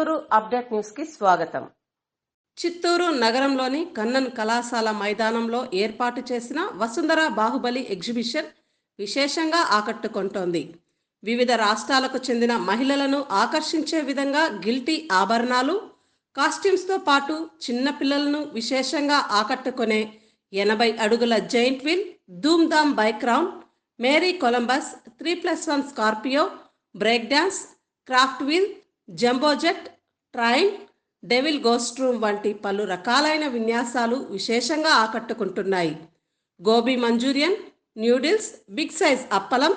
Chittoor update న్యూస్కి స్వాగతం. చిత్తూరు నగరంలోని కన్నన్ కళాశాల మైదానంలో ఏర్పాటు చేసిన వసుంధర బాహుబలి ఎగ్జిబిషన్ విశేషంగా ఆకట్టుకుంటోంది. వివిధ రాష్ట్రాలకు చెందిన మహిళలను ఆకర్షించే విధంగా గిల్టీ ఆభరణాలు కాస్ట్యూమ్స్తో పాటు చిన్నపిల్లలను విశేషంగా ఆకట్టుకునే ఎనభై అడుగుల giant wheel Dhoom Dham bike round merry Columbus three plus one scorpio break dance craft wheel jumbo jet train devil ghost room వంటి పలు రకాలైన విన్యాసాలు విశేషంగా ఆకట్టుకుంటున్నాయి. Gobi manchurian noodles big size appalam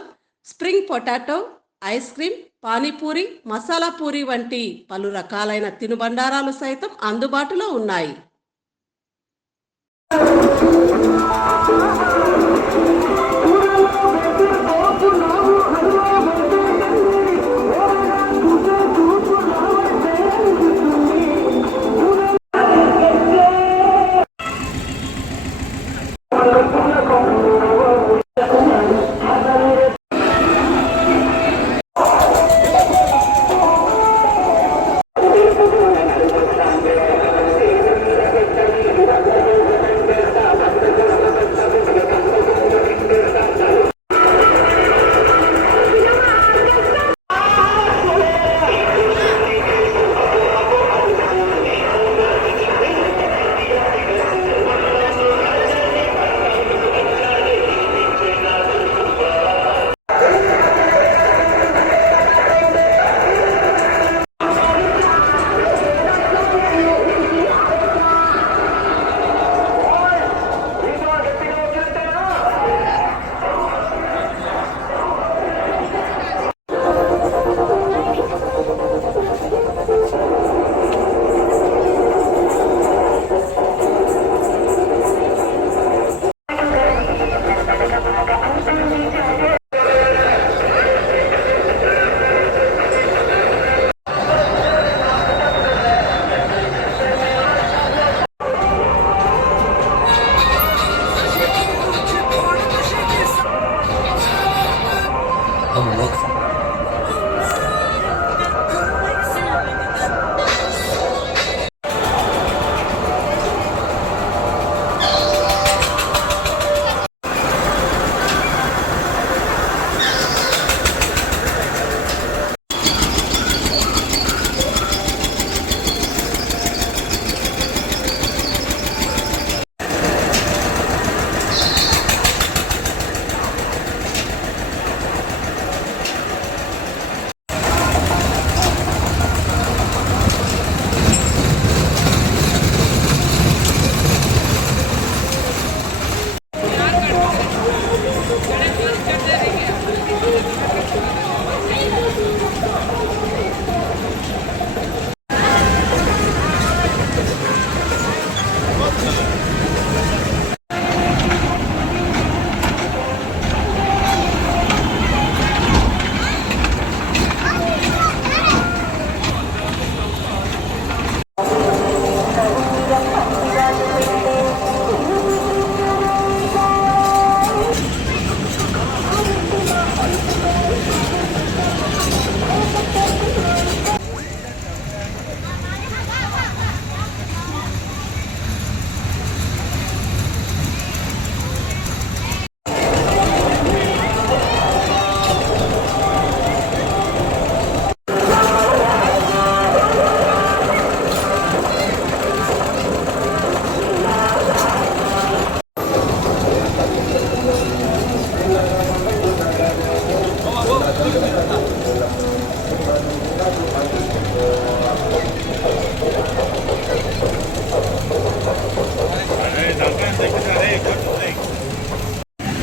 spring potato ice cream pani puri masala puri వంటి పలు రకాలైన తినుబండారాలు సైతం అందుబాటులో ఉన్నాయి.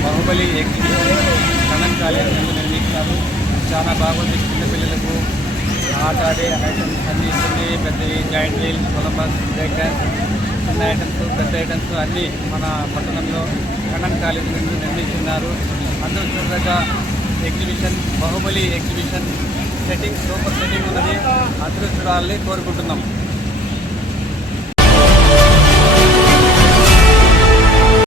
బాహుబలి ఎగ్జిబిషన్ కనన్ కాలేజీలో నిర్మిస్తారు చాలా బాగుంది. చిన్నపిల్లలకు ఆట ఆడే ఐటమ్స్ అన్నీ ఇస్తుంది. పెద్ద joint wheel Columbus break dance చిన్న ఐటమ్స్ పెద్ద ఐటమ్స్ అన్నీ మన పట్టణంలో కన్నన్ కాలేజీ నుండి నిర్మిస్తున్నారు. అందరూ చూడగా exhibition Baahubali exhibition setting super setting ఉన్నది. అందరూ చూడాలని కోరుకుంటున్నాం.